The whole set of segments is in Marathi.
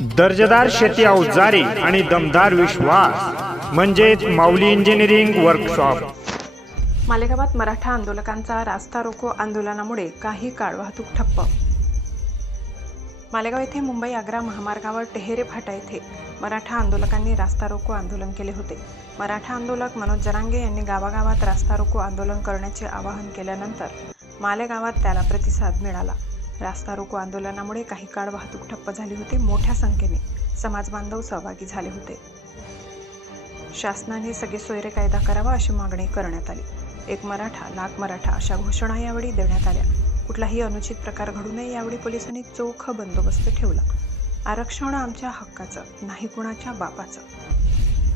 दर्जेदार शेती अवजारे आणि दमदार विश्वास म्हणजेच माऊली इंजिनिअरिंग वर्कशॉप मालेगावात मराठा आंदोलकांचा रास्ता रोको आंदोलनामुळे काही काळ वाहतूक ठप्प. मालेगाव येथे मुंबई आग्रा महामार्गावर टेहेरे फाटा येथे मराठा आंदोलकांनी रास्ता रोको आंदोलन केले होते. मराठा आंदोलक मनोज जरांगे यांनी गावागावात रास्ता रोको आंदोलन करण्याचे आवाहन केल्यानंतर मालेगावात त्याला प्रतिसाद मिळाला. रास्ता रोको आंदोलनामुळे काही काळ वाहतूक ठप्प झाली होती मोठ्या संख्येने समाजबांधव सहभागी झाले होते. शासनाने सगळे सोयरे कायदा करावा अशी मागणी करण्यात आली. एक मराठा लाख मराठा अशा घोषणा यावेळी देण्यात आल्या. कुठलाही अनुचित प्रकार घडू नये यावेळी पोलिसांनी चोख बंदोबस्त ठेवला. आरक्षण आमच्या हक्काचं नाही कुणाच्या बापाचं.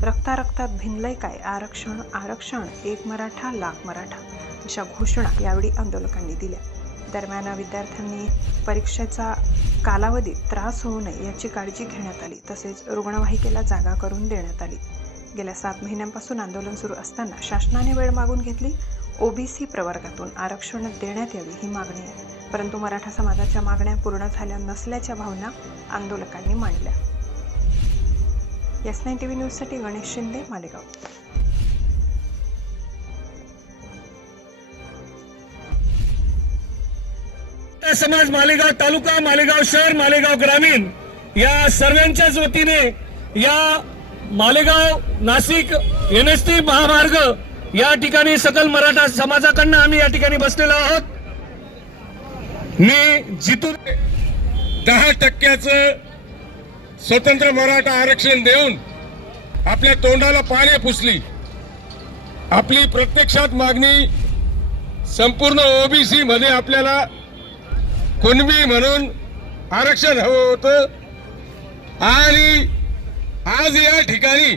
रक्ता रक्तात भिनलंय काय? आरक्षण आरक्षण एक मराठा लाख मराठा अशा घोषणा यावेळी आंदोलकांनी दिल्या. दरम्यान विद्यार्थ्यांनी परीक्षेचा कालावधीत त्रास होऊ नये याची काळजी घेण्यात आली. तसेच रुग्णवाहिकेला जागा करून देण्यात आली. गेल्या सात महिन्यांपासून आंदोलन सुरू असताना शासनाने वेळ मागून घेतली. ओबीसी प्रवर्गातून आरक्षण देण्यात यावी ही मागणी आहे. परंतु मराठा समाजाच्या मागण्या पूर्ण झाल्या नसल्याच्या भावना आंदोलकांनी मांडल्या. एस नाईन टी व्ही न्यूजसाठी गणेश शिंदे मालेगाव. समाज मालेगाव तालुका मालेगाव शहर मालेगाव ग्रामीण या सर्वांच्याच वतीने या Malegaon Nashik N S T महामार्ग या ठिकाणी सकल मराठा समाजाकडनं आम्ही या ठिकाणी बसलेलो आहोत. मी जिथून दहा टक्क्याचं स्वतंत्र मराठा आरक्षण देऊन आपल्या तोंडाला पाने पुसली आपली प्रत्यक्षात मागणी संपूर्ण ओबीसी मध्ये आपल्याला कुणबी म्हणून आरक्षण हवं होतं. आणि आज या ठिकाणी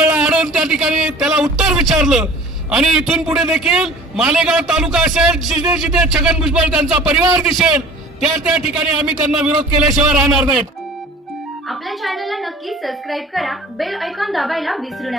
आणून त्या ठिकाणी त्याला उत्तर विचारलं. आणि इथून पुढे देखील मालेगाव तालुका असेल जिथे जिथे छगन भुजबळ त्यांचा परिवार दिसेल त्या त्या ठिकाणी आम्ही त्यांना विरोध केल्याशिवाय राहणार नाहीत. आपल्या चॅनलला नक्की सबस्क्राईब करा बेल ऐकॉन दाबायला विसरू नका.